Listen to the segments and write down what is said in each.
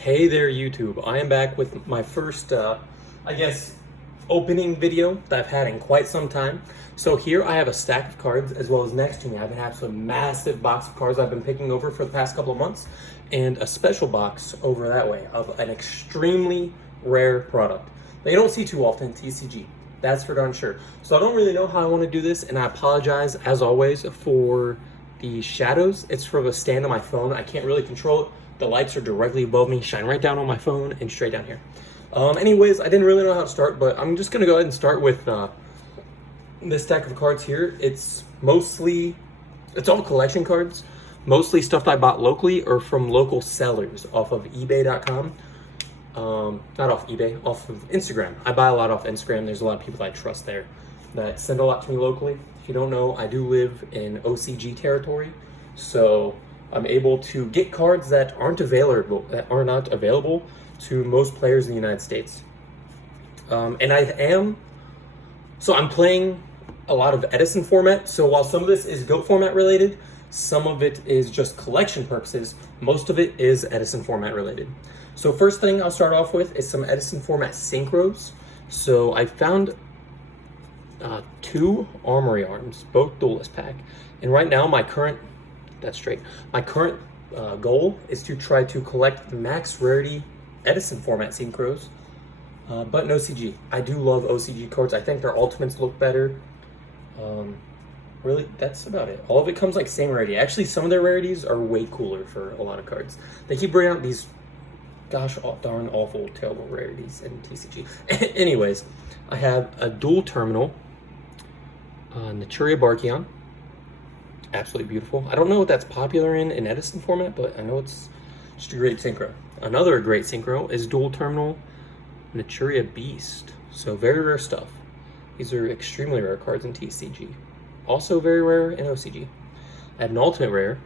Hey there, YouTube. I am back with my first, I guess, opening video that I've had in quite some time. So here I have a stack of cards, as well as next to me I have an absolute massive box of cards I've been picking over for the past couple of months, and a special box over that way of an extremely rare product that you don't see too often, TCG. That's for darn sure. So I don't really know how I want to do this, and I apologize, as always, for the shadows. It's from a stand on my phone. I can't really control it. The lights are directly above me, shine right down on my phone and straight down here. Anyways, I didn't really know how to start, but I'm just gonna go ahead and start with this stack of cards here. It's all collection cards, mostly stuff that I bought locally or from local sellers off of ebay.com. Not off eBay, off of Instagram. I buy a lot off Instagram. There's a lot of people I trust there that send a lot to me locally. If you don't know, I do live in OCG territory, so I'm able to get cards that are not available to most players in the United States. I'm playing a lot of Edison format. So while some of this is GOAT format related, some of it is just collection purposes. Most of it is Edison format related. So first thing I'll start off with is some Edison format synchros. So I found two Armory Arms, both Duelist pack. And right now my current goal is to try to collect max rarity Edison format synchros, but no CG. I do love OCG cards. I think their ultimates look better. Really, that's about it. All of it comes like same rarity. Actually, some of their rarities are way cooler for a lot of cards. They keep bringing out these gosh darn awful, terrible rarities in TCG. Anyways, I have a dual terminal, Naturia Barkion. Absolutely beautiful. I don't know what that's popular in Edison format, but I know it's just a great synchro. Another great synchro is dual terminal Naturia Beast. So very rare stuff. These are extremely rare cards in TCG. Also very rare in OCG. I have an ultimate rare,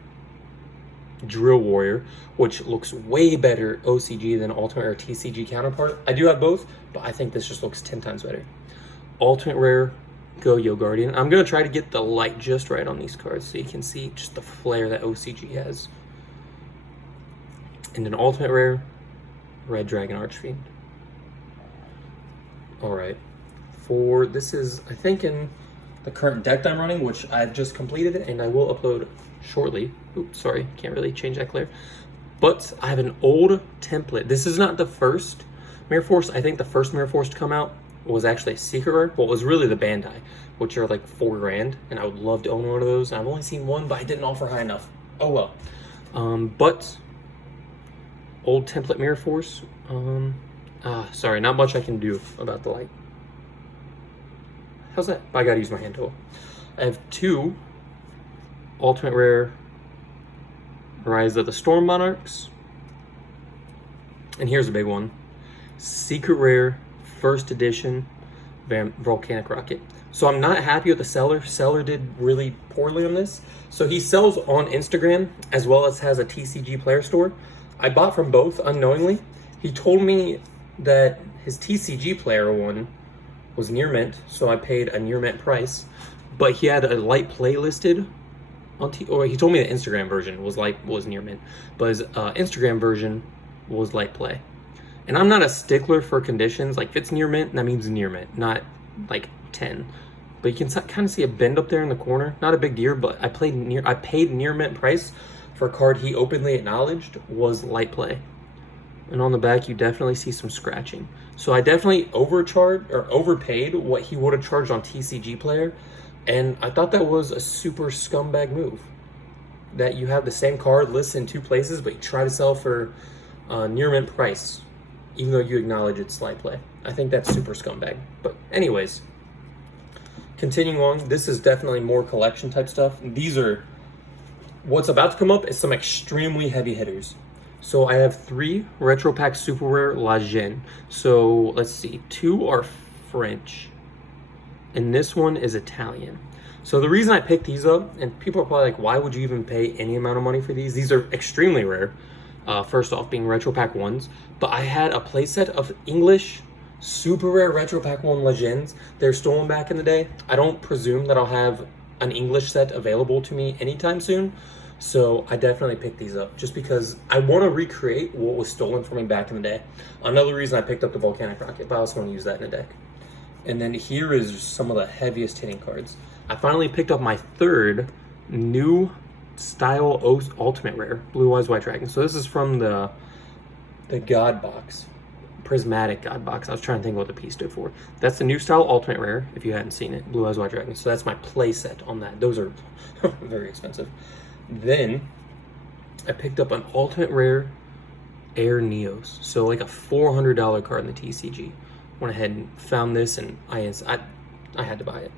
Drill Warrior, which looks way better OCG than ultimate rare TCG counterpart. I do have both, but I think this just looks 10 times better. Ultimate rare, Go-Yo Guardian. I'm going to try to get the light just right on these cards so you can see just the flare that OCG has. And an ultimate rare, Red Dragon Archfiend. Alright. This is, I think, in the current deck that I'm running, which I've just completed it, and I will upload shortly. Oops, sorry, can't really change that glare. But I have an old template. This is not the first Mirror Force. I think the first Mirror Force to come out was actually a secret rare. Well, it was really the Bandai, which are like $4 grand, and I would love to own one of those. And I've only seen one, but I didn't offer high enough. Oh well. But old template Mirror Force. Sorry, not much I can do about the light. How's that? I gotta use my hand tool. I have two ultimate rare Rise of the Storm Monarchs. And here's a big one. Secret rare first edition Volcanic Rocket. So I'm not happy with the seller. Seller did really poorly on this. So he sells on Instagram as well as has a TCG player store. I bought from both unknowingly. He told me that his TCG player one was near mint, so I paid a near mint price. But he had a light play listed on or he told me the Instagram version was near mint, but his Instagram version was light play. And I'm not a stickler for conditions. Like if it's near mint, that means near mint, not like 10. But you can kind of see a bend up there in the corner. Not a big deal, but I paid near mint price for a card he openly acknowledged was light play. And on the back, you definitely see some scratching. So I definitely overpaid what he would have charged on TCG player. And I thought that was a super scumbag move. That you have the same card listed in two places, but you try to sell for near mint price, even though you acknowledge it's light play. I think that's super scumbag. But anyways, continuing on, this is definitely more collection type stuff. What's about to come up is some extremely heavy hitters. So I have 3 Retro Pack Super Rare La Gêne. So let's see, 2 are French, and this one is Italian. So the reason I picked these up, and people are probably like, why would you even pay any amount of money for these? These are extremely rare. First off, being Retro Pack 1s. But I had a playset of English super rare Retro Pack 1 Legends. They're stolen back in the day. I don't presume that I'll have an English set available to me anytime soon. So I definitely picked these up just because I want to recreate what was stolen from me back in the day. Another reason I picked up the Volcanic Rocket, but I also want to use that in a deck. And then here is some of the heaviest hitting cards. I finally picked up my third new style ultimate rare, Blue Eyes White Dragon. So this is from the God box, Prismatic God box. I was trying to think what the P stood for. That's the new style ultimate rare, if you hadn't seen it, Blue Eyes White Dragon. So that's my play set on that. Those are very expensive. Then I picked up an ultimate rare Air Neos. So like a $400 card in the TCG. Went ahead and found this, and I had to buy it.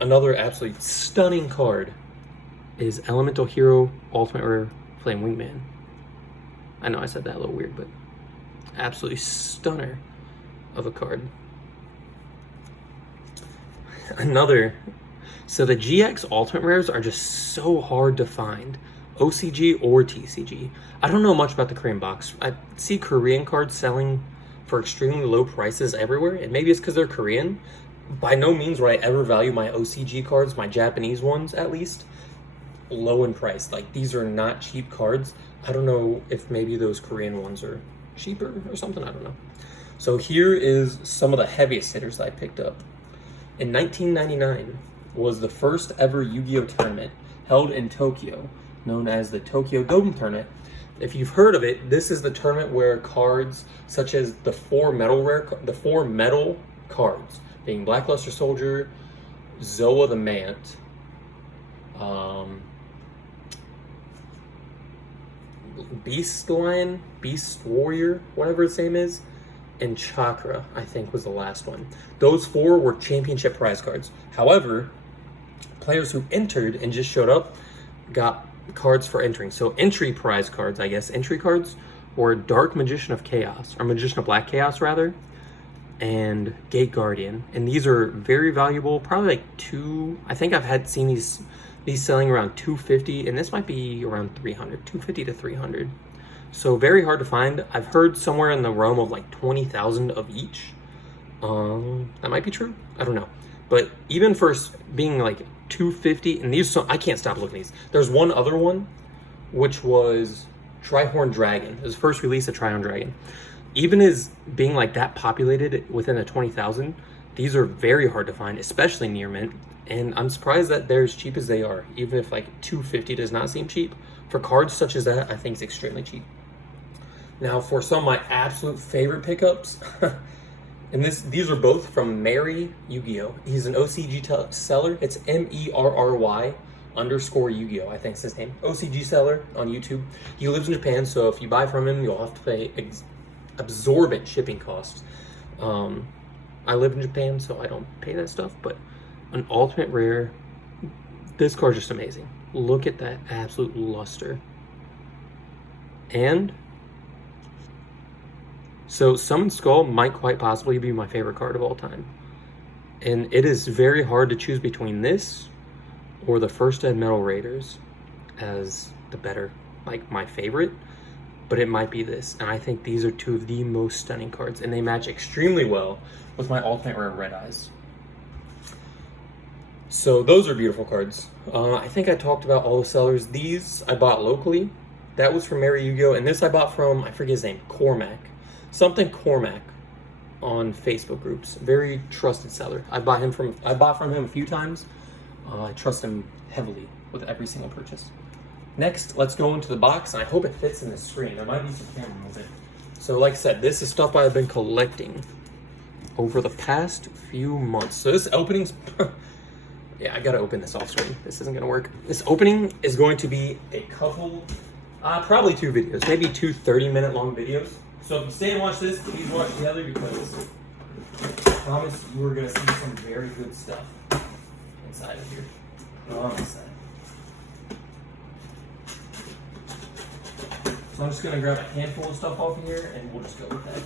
Another absolutely stunning card is Elemental Hero Ultimate Rare Flame Wingman. I know I said that a little weird, but absolutely stunner of a card. So the GX Ultimate Rares are just so hard to find. OCG or TCG. I don't know much about the Korean box. I see Korean cards selling for extremely low prices everywhere, and maybe it's because they're Korean. By no means would I ever value my OCG cards, my Japanese ones at least, low in price. Like, these are not cheap cards. I don't know if maybe those Korean ones are cheaper or something, I don't know. So here is some of the heaviest hitters that I picked up. In 1999 was the first ever Yu-Gi-Oh tournament held in Tokyo, known as the Tokyo Dome Tournament. If you've heard of it, this is the tournament where cards such as the four metal cards, being Blackluster Soldier, Zoa the Mant, Beast Lion, Beast Warrior, whatever its name is, and Chakra, I think, was the last one. Those four were championship prize cards. However, players who entered and just showed up got cards for entering. So entry prize cards, I guess, entry cards were Dark Magician of Chaos, or Magician of Black Chaos rather, and Gate Guardian. And these are very valuable, probably like I think I've seen these selling around $250, and this might be around $300, $250 to $300. So very hard to find. I've heard somewhere in the realm of like 20,000 of each. That might be true. I don't know. But even for being like $250, and these, so I can't stop looking at these. There's one other one, which was Trihorn Dragon. It was the first release of Trihorn Dragon. Even as being like that populated within the 20,000, these are very hard to find, especially near mint. And I'm surprised that they're as cheap as they are. Even if like $250 does not seem cheap, for cards such as that, I think it's extremely cheap. Now for some of my absolute favorite pickups, and these are both from Merry Yu-Gi-Oh! He's an OCG seller. It's MERRY _Yu-Gi-Oh! I think is his name. OCG seller on YouTube. He lives in Japan, so if you buy from him, you'll have to pay absorbent shipping costs. I live in Japan, so I don't pay that stuff, but an ultimate rare, this card's just amazing. Look at that absolute luster. And so Summon Skull might quite possibly be my favorite card of all time. And it is very hard to choose between this or the First Ed Metal Raiders as the better, like my favorite. But it might be this. And I think these are two of the most stunning cards, and they match extremely well with my ultimate rare Red Eyes. So those are beautiful cards. I think I talked about all the sellers. These I bought locally. That was from Merry Yu-Gi-Oh! And this I bought from, I forget his name, Cormac. Something Cormac on Facebook groups. Very trusted seller. I bought from him a few times. I trust him heavily with every single purchase. Next, let's go into the box, and I hope it fits in the screen. There might be some camera movement. So like I said, this is stuff I've been collecting over the past few months. So this opening's... yeah, I gotta open this off screen. This isn't gonna work. This opening is going to be a couple, probably 2 videos, maybe 2 30-minute long videos. So if you stay and watch this, please watch the other, because I promise you are gonna see some very good stuff inside of here. On this side. So I'm just gonna grab a handful of stuff off here, and we'll just go with that.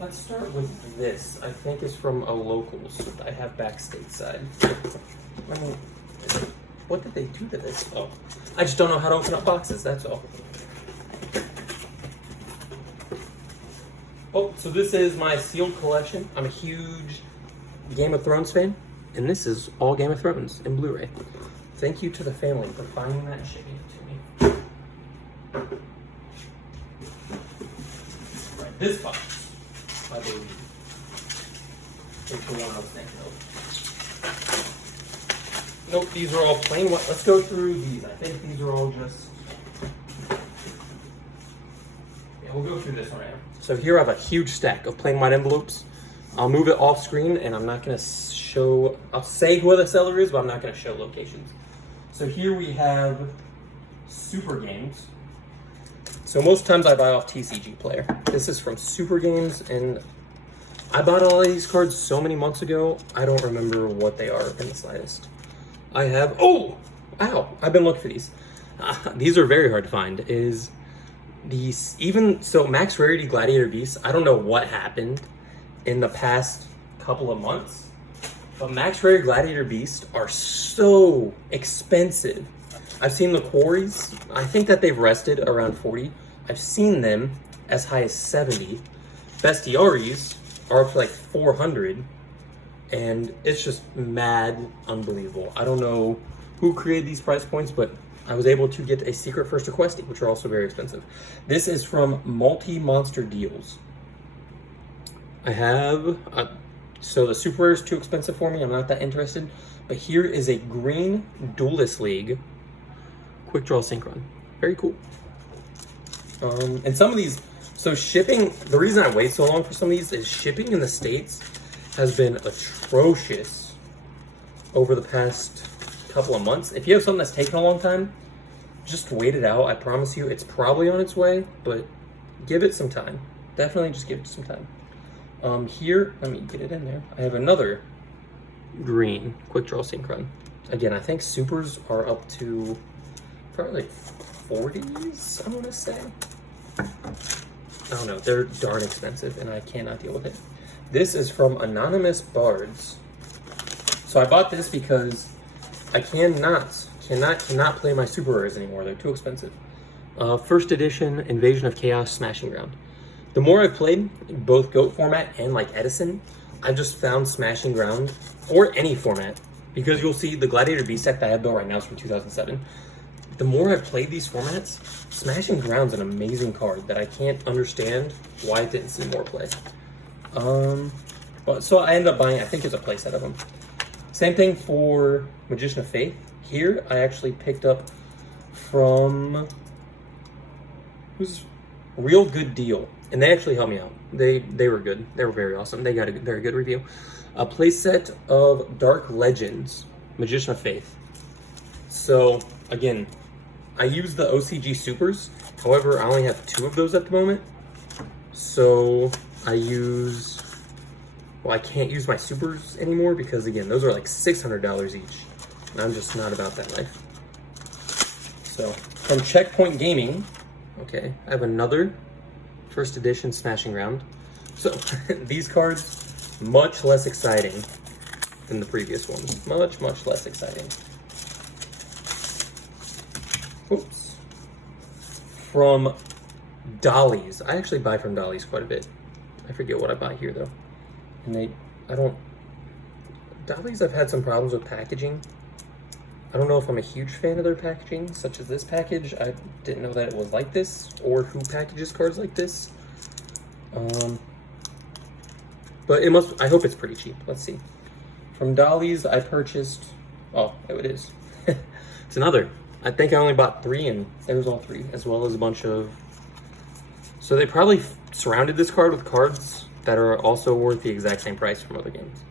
Let's start with this. I think it's from a locals that I have back stateside. What did they do to this? Oh, I just don't know how to open up boxes, that's all. Oh, so this is my sealed collection. I'm a huge Game of Thrones fan, and this is all Game of Thrones in Blu-ray. Thank you to the family for finding that and shipping it to me. Right, this box, I believe, is the one I was thinking of. Nope, these are all plain white. Let's go through these. I think these are all just... Yeah, we'll go through this one right now. So here I have a huge stack of plain white envelopes. I'll move it off screen and I'm not going to show... I'll say who the seller is, but I'm not going to show locations. So here we have Super Games. So most times I buy off TCG Player. This is from Super Games, and I bought all of these cards so many months ago, I don't remember what they are in the slightest. I have, oh, ow, I've been looking for these. These are very hard to find. Is these, even, so Max Rarity Gladiator Beasts, I don't know what happened in the past couple of months, but Max Rarity Gladiator Beasts are so expensive. I've seen the quarries, I think that they've rested around 40. I've seen them as high as 70. Bestiaries are up to like 400. And it's just mad unbelievable. I don't know who created these price points, but I was able to get a Secret First Requesting, which are also very expensive. This is from Multi-Monster Deals. I have, so the Super Rare is too expensive for me. I'm not that interested. But here is a green Duelist League Quick Draw Synchron. Very cool. And some of these, so shipping, the reason I wait so long for some of these is shipping in the States has been atrocious over the past couple of months. If you have something that's taken a long time, just wait it out. I promise you it's probably on its way, but give it some time. Definitely just give it some time. Here, let me get it in there. I have another green Quick Draw Synchron. Again, I think supers are up to probably like 40s, I want to say. I don't know, they're darn expensive and I cannot deal with it. This is from Anonymous Bards. So I bought this because I cannot play my Super Rares anymore. They're too expensive. First edition Invasion of Chaos Smashing Ground. The more I've played, both GOAT format and like Edison, I've just found Smashing Ground, or any format, because you'll see the Gladiator Beast deck that I have built right now is from 2007. The more I've played these formats, Smashing Ground's an amazing card that I can't understand why it didn't see more play. So I ended up buying, I think there's a playset of them. Same thing for Magician of Faith. Here, I actually picked up from, who's Real Good Deal. And they actually helped me out. They were good. They were very awesome. They got a very good review. A playset of Dark Legends, Magician of Faith. So, again, I use the OCG Supers. However, I only have 2 of those at the moment. So, I use... Well, I can't use my Supers anymore because, again, those are like $600 each. And I'm just not about that life. So, from Checkpoint Gaming, okay, I have another first edition Smashing Ground. So, these cards, much less exciting than the previous ones. Much less exciting. Oops. From Dolly's. I actually buy from Dolly's quite a bit. I forget what I buy here, though. And Dolly's, I've had some problems with packaging. I don't know if I'm a huge fan of their packaging, such as this package. I didn't know that it was like this, or who packages cards like this. But it must, I hope it's pretty cheap. Let's see. From Dolly's, I purchased, oh, there it is. It's another. I think I only bought 3, and there's all 3, as well as a bunch of, so they probably surrounded this card with cards that are also worth the exact same price from other games.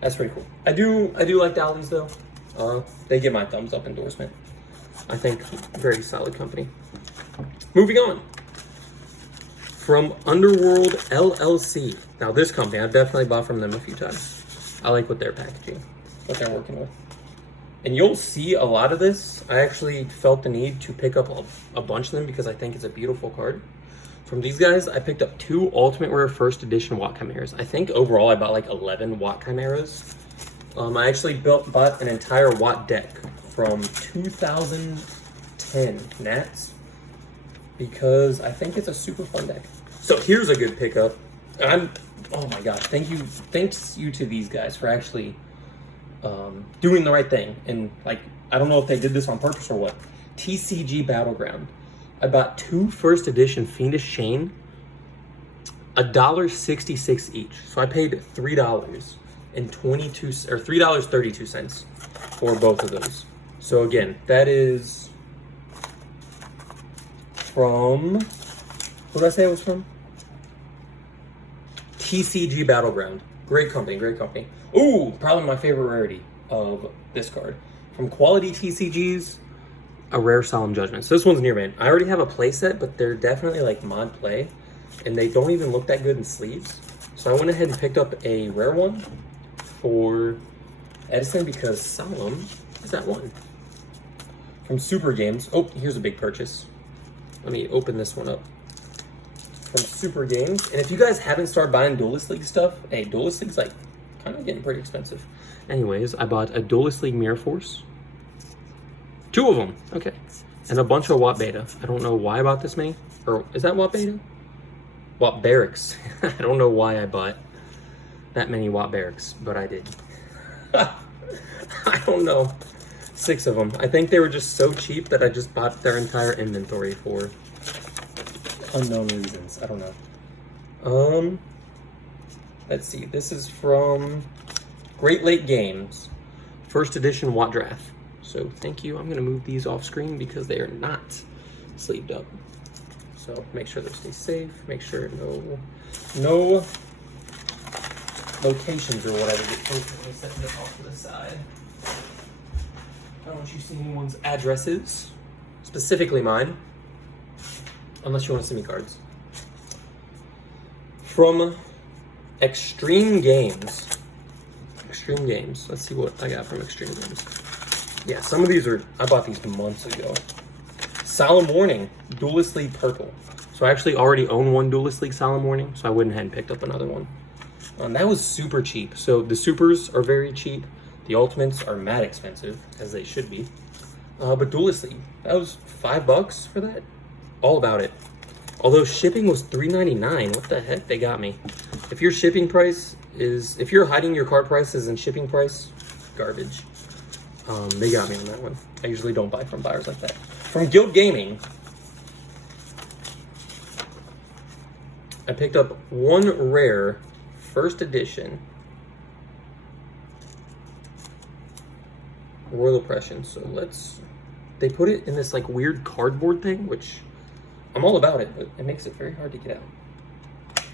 That's pretty cool. I do like Dolly's though. They get my thumbs up endorsement. I think very solid company. Moving on. From Underworld LLC. Now this company, I've definitely bought from them a few times. I like what they're packaging, what they're working with. And you'll see a lot of this. I actually felt the need to pick up a bunch of them because I think it's a beautiful card. From these guys, I picked up 2 Ultimate Rare First Edition Watt Chimeras. I think overall I bought like 11 Watt Chimeras. I actually bought an entire Watt deck from 2010 Nats because I think it's a super fun deck. So here's a good pickup. Oh my gosh, thanks you to these guys for actually doing the right thing. And like, I don't know if they did this on purpose or what. TCG Battleground. I bought 2 first edition Fiendish Chain, $1.66 each. So I paid $3.32 for both of those. So again, that is from, what did I say it was from? TCG Battleground. Great company, great company. Ooh, probably my favorite rarity of this card. From Quality TCGs, a rare Solemn Judgment. So this one's near mint. I already have a playset, but they're definitely like mod play, and they don't even look that good in sleeves. So I went ahead and picked up a rare one for Edison because Solemn is that one. From Super Games. Oh, here's a big purchase. Let me open this one up. From Super Games. And if you guys haven't started buying Duelist League stuff, hey, Duelist League's like kind of getting pretty expensive. Anyways, I bought a Duelist League Mirror Force. 2 of them, okay. And a bunch of Watt Beta. I don't know why I bought this many. Or is that Watt Beta? Watt Barracks. I don't know why I bought that many Watt Barracks, but I did. I don't know. 6 of them. I think they were just so cheap that I just bought their entire inventory for unknown reasons. I don't know. Let's see. This is from Great Lake Games, first edition Watt Draft. So thank you. I'm gonna move these off screen because they are not sleeved up. So make sure they stay safe. Make sure no locations or whatever get open. Let me set this off to the side. I don't want you to see anyone's addresses, specifically mine, unless you want to send me cards. From Extreme Games. Extreme Games. Let's see what I got from Extreme Games. Yeah, some of these I bought these months ago. Solemn Warning, Duelist League Purple. So I actually already own one Duelist League Solemn Warning, so I went ahead and picked up another one. That was super cheap. So the supers are very cheap. The ultimates are mad expensive, as they should be. But Duelist League, that was $5 for that. All about it. Although shipping was $3.99. What the heck? They got me. If your shipping price is, if you're hiding your card prices and shipping price, garbage. They got me on that one. I usually don't buy from buyers like that. From Guild Gaming, I picked up one rare first edition Royal Oppression. So they put it in this like weird cardboard thing, which I'm all about it, but it makes it very hard to get out.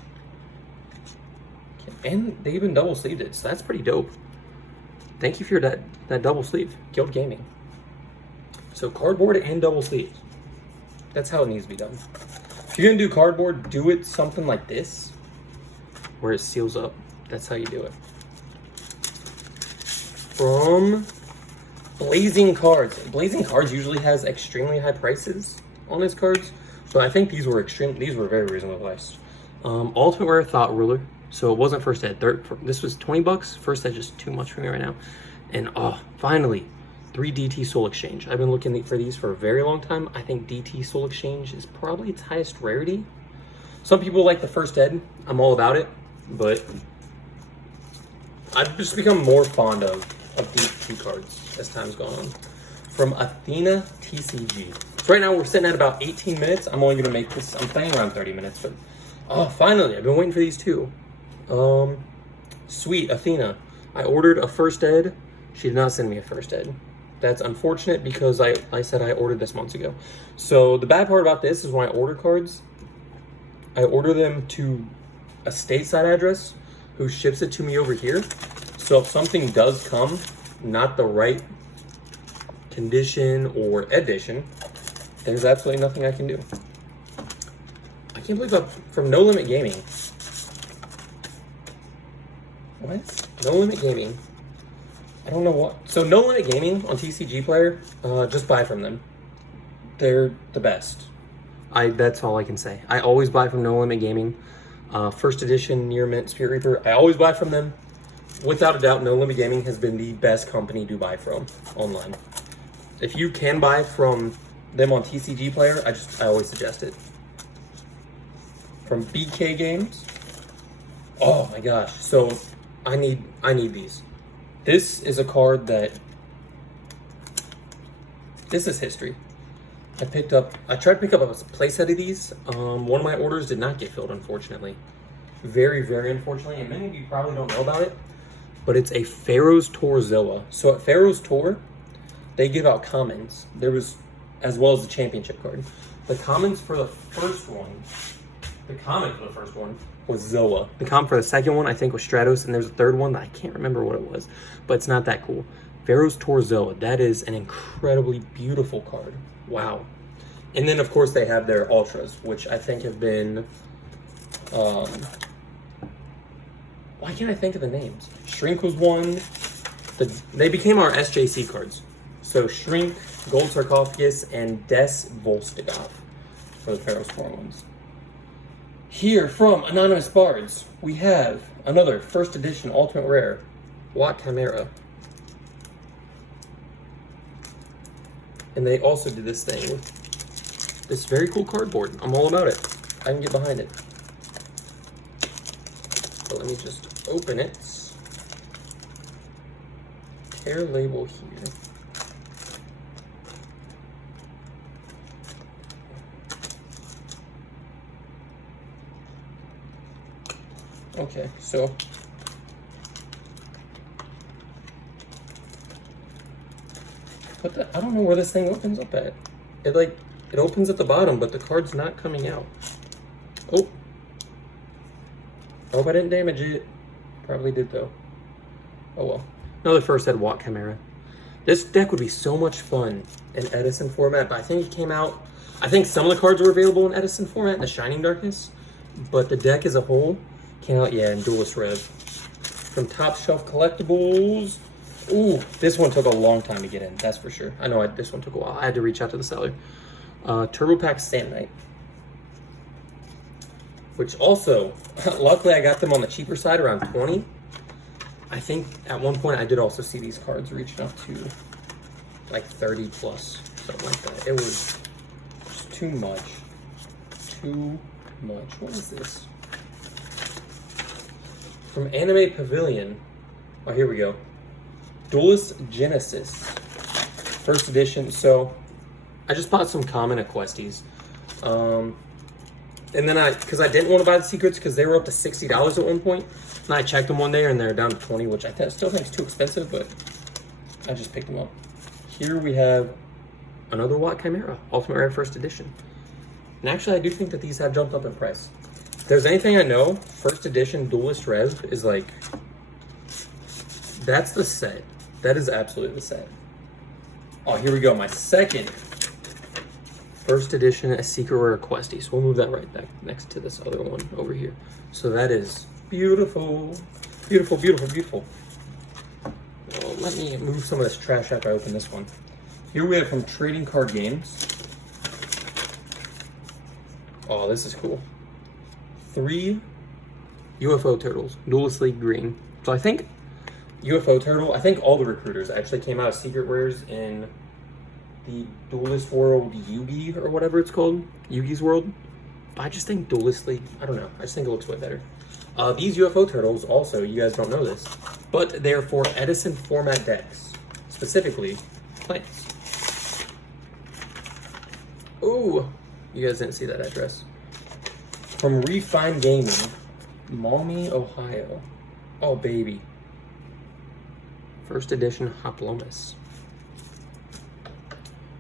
And they even double sleeved it, so that's pretty dope. Thank you for that double sleeve, Guild Gaming. So cardboard and double sleeve. That's how it needs to be done. If you're gonna do cardboard, do it something like this, where it seals up. That's how you do it. From Blazing Cards. Blazing Cards usually has extremely high prices on his cards, but I think these were very reasonable priced. Ultimate Rare Thought Ruler. So it wasn't first ed. This was $20. First ed just too much for me right now. And finally, 3 DT Soul Exchange. I've been looking for these for a very long time. I think DT Soul Exchange is probably its highest rarity. Some people like the first ed. I'm all about it, but I've just become more fond of DT cards as time's gone on. From Athena TCG. So right now we're sitting at about 18 minutes. I'm only gonna make this, I'm planning around 30 minutes, but finally, I've been waiting for these two. Sweet Athena. I ordered a first ed. She did not send me a first ed. That's unfortunate because I said I ordered this months ago. So the bad part about this is when I order cards, I order them to a stateside address who ships it to me over here. So if something does come, not the right condition or edition, there's absolutely nothing I can do. I can't believe from No Limit Gaming. What? No Limit Gaming. I don't know what. So No Limit Gaming on TCG Player, just buy from them. They're the best. That's all I can say. I always buy from No Limit Gaming. First edition Near Mint Spirit Reaper, I always buy from them. Without a doubt, No Limit Gaming has been the best company to buy from online. If you can buy from them on TCG Player, I always suggest it. From BK Games. Oh my gosh. So I need these. This is a card that, this is history. I tried to pick up a playset of these. One of my orders did not get filled, unfortunately. Very, very unfortunately, and many of you probably don't know about it, but it's a Pharaoh's Tour Zoa. So at Pharaoh's Tour, they give out commons. There was, as well as the championship card. The commons for the first one, the common for the first one was Zoa. The common for the second one, I think, was Stratos, and there's a third one that I can't remember what it was, but it's not that cool. Pharaoh's Tour Zoa, that is an incredibly beautiful card. Wow. And then, of course, they have their Ultras, which I think have been, why can't I think of the names? Shrink was one. They became our SJC cards. So Shrink, Gold Sarcophagus, and Des Volstigov for the Pharaoh's Tour ones. Here from Anonymous Bards, we have another first edition Ultimate Rare, Watt Chimera. And they also did this thing with this very cool cardboard. I'm all about it. I can get behind it. So let me just open it. Tear label here. Okay, so I don't know where this thing opens up at. It opens at the bottom, but the card's not coming out. Oh. Hope I didn't damage it. Probably did though. Oh well. Another first ed Watt Chimera. This deck would be so much fun in Edison format, but I think it came out, I think some of the cards were available in Edison format in the Shining Darkness, but the deck as a whole came out, yeah, in Duelist Rev. From Top Shelf Collectibles. Ooh, this one took a long time to get in, that's for sure. I know this one took a while. I had to reach out to the seller. Turbo Pack Samnite. Which also, luckily I got them on the cheaper side, around 20. I think at one point I did also see these cards reaching up to like 30 plus, something like that. It was just too much. Too much. What is this? From Anime Pavilion. Oh, here we go. Duelist Genesis. First edition. So, I just bought some common at Questies. And then because I didn't want to buy the secrets because they were up to $60 at one point. And I checked them one day and they're down to 20, which I still think is too expensive, but I just picked them up. Here we have another Watt Chimera, Ultimate Rare First Edition. And actually, I do think that these have jumped up in price. If there's anything I know, First Edition Duelist Rev is like, that's the set. That is absolutely the set. Oh, here we go. My second First Edition a Secret Rare Questie. So we'll move that right back next to this other one over here. So that is beautiful. Beautiful, beautiful, beautiful. Well, let me move some of this trash after I open this one. Here we have from Trading Card Games. Oh, this is cool. 3 UFO Turtles, Duelist League Green. So I think UFO Turtle, I think all the recruiters actually came out of Secret Rares in the Duelist World Yugi, or whatever it's called. Yugi's World. I just think Duelist League, I don't know. I just think it looks way better. These UFO Turtles also, you guys don't know this, but they're for Edison format decks. Specifically, plants. Ooh, you guys didn't see that address. From Refined Gaming, Maumee, Ohio. Oh, baby. First edition Hoplomus.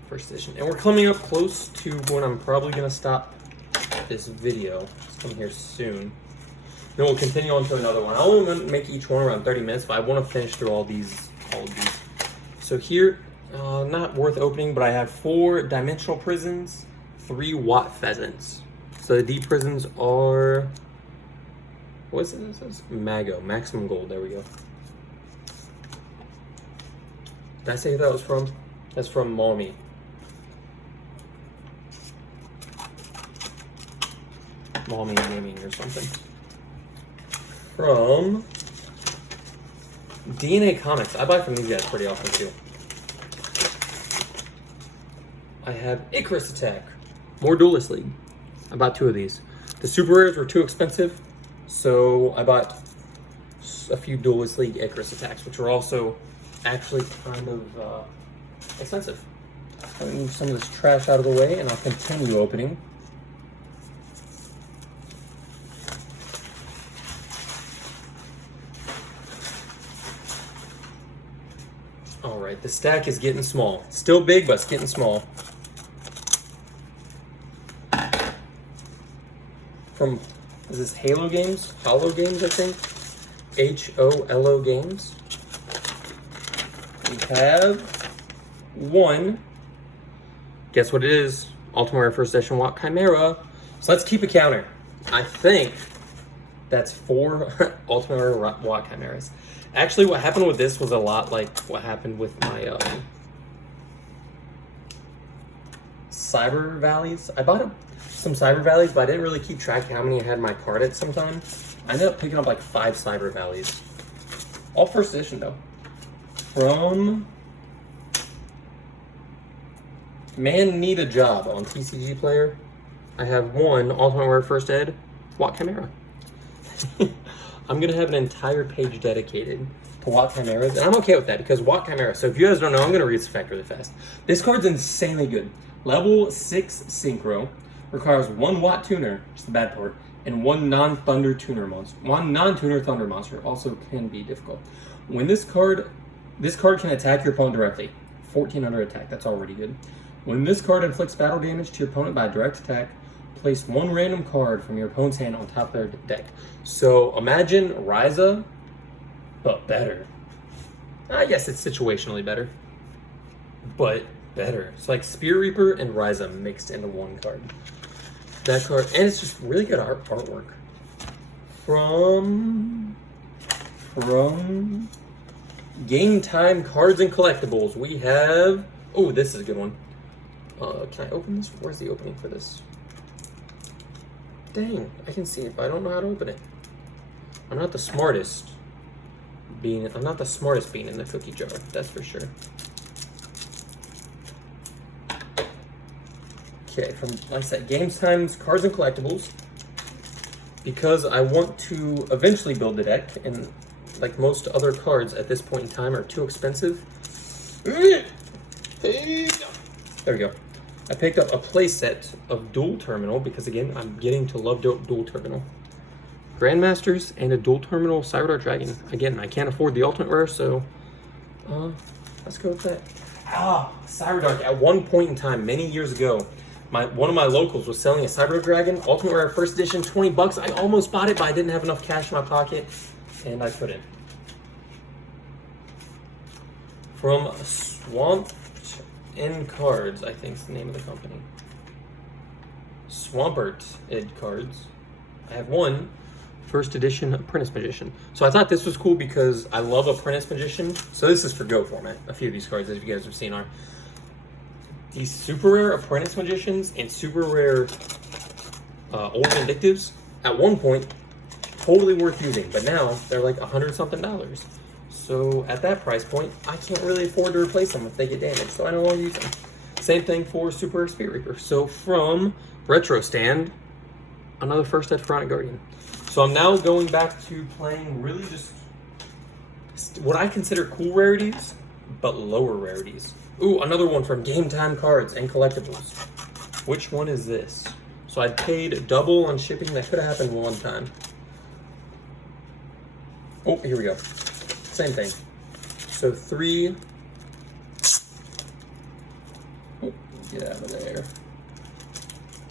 First edition. And we're coming up close to when I'm probably going to stop this video. It's coming here soon. Then we'll continue on to another one. I only want to make each one around 30 minutes, but I want to finish through all of these. So here, not worth opening, but I have 4 Dimensional Prisons, 3 Watt Pheasants. So the D prisons are, what's it? This is Mago, Maximum Gold. There we go. Did I say who that was from? That's from Maumee. Maumee Gaming or something. From DNA Comics. I buy from these guys pretty often too. I have Icarus Attack. More Duelist League. I bought 2 of these. The super rares were too expensive, so I bought a few Duelist League Icarus attacks, which are also actually kind of expensive. Let me move some of this trash out of the way, and I'll continue opening. All right, the stack is getting small. Still big, but it's getting small. From, is this Halo Games? Holo Games, I think. Holo Games. We have one. Guess what it is? Ultimate Rare First Edition Watt Chimera. So let's keep a counter. I think that's 4 Ultimate Rare Watt Chimeras. Actually, what happened with this was a lot like what happened with my Cyber Valleys. I bought some Cyber Valleys, but I didn't really keep track of how many I had in my card at some time. I ended up picking up like 5 Cyber Valleys. All first edition though. From Man Need a Job on TCG Player, I have one Ultimate Rare First Ed Watt Chimera. I'm gonna have an entire page dedicated to Watt Chimeras, and I'm okay with that because Watt Chimera. So if you guys don't know, I'm gonna read this fact really fast. This card's insanely good. Level 6 Synchro, requires 1 Watt tuner, just the bad part, and 1 non-thunder tuner monster. 1 non-tuner thunder monster also can be difficult. When this card can attack your opponent directly. 1400 attack, that's already good. When this card inflicts battle damage to your opponent by a direct attack, place 1 random card from your opponent's hand on top of their deck. So imagine Ryza, but better. I guess it's situationally better, but better. It's like Spear Reaper and Ryza mixed into one card. That card, and it's just really good artwork. From Game Time Cards and Collectibles, we have, oh, this is a good one. Can I open this? Where's the opening for this? Dang, I can see it, but I don't know how to open it. I'm not the smartest bean in the cookie jar, that's for sure. Okay, from, like I said, Game Time's Cards and Collectibles. Because I want to eventually build the deck, and like most other cards at this point in time are too expensive. There we go. I picked up a playset of Dual Terminal because, again, I'm getting to love Dual Terminal. Grandmasters and a Dual Terminal Cyber Dragon. Again, I can't afford the Ultimate Rare, so let's go with that. Cyberdark. At one point in time, many years ago, one of my locals was selling a Cyber Dragon Ultimate Rare First Edition, $20. I almost bought it, but I didn't have enough cash in my pocket, and I couldn't. From Swamp End Cards, I think is the name of the company. Swampert Ed Cards. I have one First Edition Apprentice Magician. So I thought this was cool because I love Apprentice Magician. So this is for Go format. A few of these cards, as you guys have seen, are these super rare Apprentice Magicians and super rare Old Vindictives. At one point, totally worth using, but now they're like $100-something. So at that price point, I can't really afford to replace them if they get damaged, so I no longer use them. Same thing for Super Spear Reaper. So from Retro Stand, another First Ed Pharaonic Guardian. So I'm now going back to playing really just what I consider cool rarities, but lower rarities. Ooh, another one from Game Time Cards and Collectibles. Which one is this? So I paid double on shipping. That could have happened one time. Oh, here we go. Same thing. So 3. Oh, get out of there.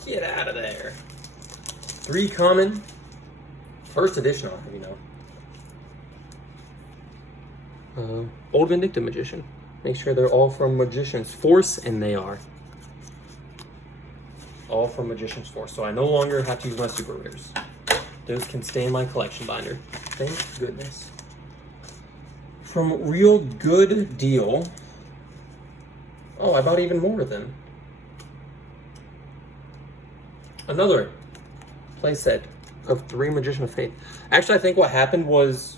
Get out of there. 3 common. First edition, I'll have you know. Old Vindictive Magician. Make sure they're all from Magician's Force, and they are. All from Magician's Force. So I no longer have to use my super rares. Those can stay in my collection binder. Thank goodness. From Real Good Deal. Oh, I bought even more of them. Another playset of 3 Magician of Faith. Actually, I think what happened was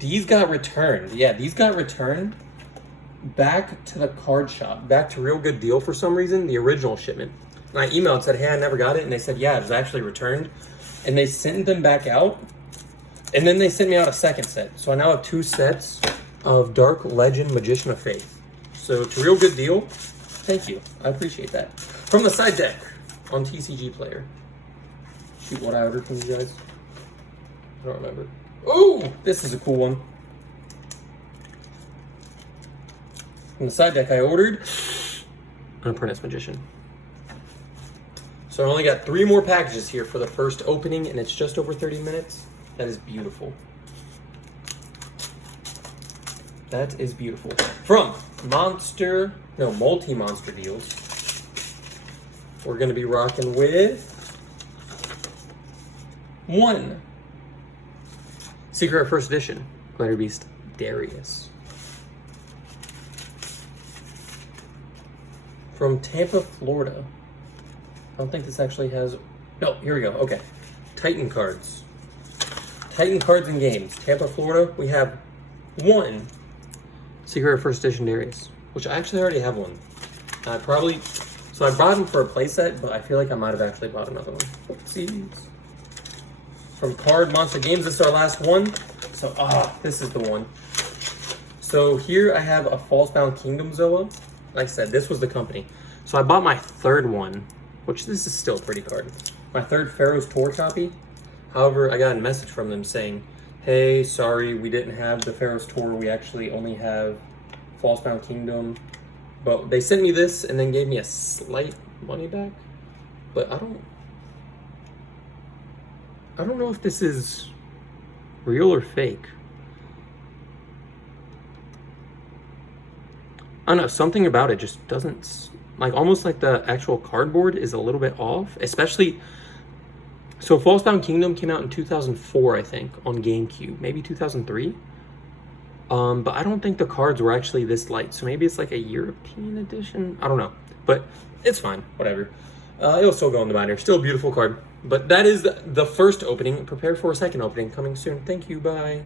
these got returned. Yeah, these got returned back to the card shop, back to Real Good Deal for some reason, the original shipment. And I emailed and said, hey, I never got it. And they said, yeah, it was actually returned. and they sent them back out, and then they sent me out a second set. So I now have 2 sets of Dark Legend Magician of Faith. So it's a real good deal. Thank you. I appreciate that. From the side deck on TCG Player. Shoot, what I ordered from you guys? I don't remember. Oh, this is a cool one. From the side deck, I ordered an Apprentice Magician. So I only got 3 more packages here for the first opening, and it's just over 30 minutes. That is beautiful. That is beautiful. From Multi-Monster Deals, we're going to be rocking with 1 Secret Rare First Edition, Glitter Beast Darius. From Tampa, Florida. I don't think this actually has... No, here we go. Okay. Titan cards. Titan cards and games. Tampa, Florida. We have 1 Secret Rare First Edition Darius, which I actually already have one. So I bought him for a playset, but I feel like I might have actually bought another one. Oopsies. From Card Monster Games, this is our last one. So, this is the one. So here I have a Falsebound Kingdom Zoa. Like I said, this was the company. So I bought my 3rd one, which this is still a pretty card. My 3rd Pharaoh's Tour copy. However, I got a message from them saying, hey, sorry, we didn't have the Pharaoh's Tour. We actually only have Falsebound Kingdom. But they sent me this and then gave me a slight money back. But I don't know if this is real or fake. I don't know, something about it just doesn't, like, almost like the actual cardboard is a little bit off, especially, so Falsebound Kingdom came out in 2004, I think, on GameCube, maybe 2003, but I don't think the cards were actually this light, so maybe it's like a European edition, I don't know, but it's fine, whatever. It'll still go in the binder, still a beautiful card, but that is the first opening. Prepare for a second opening coming soon. Thank you, bye.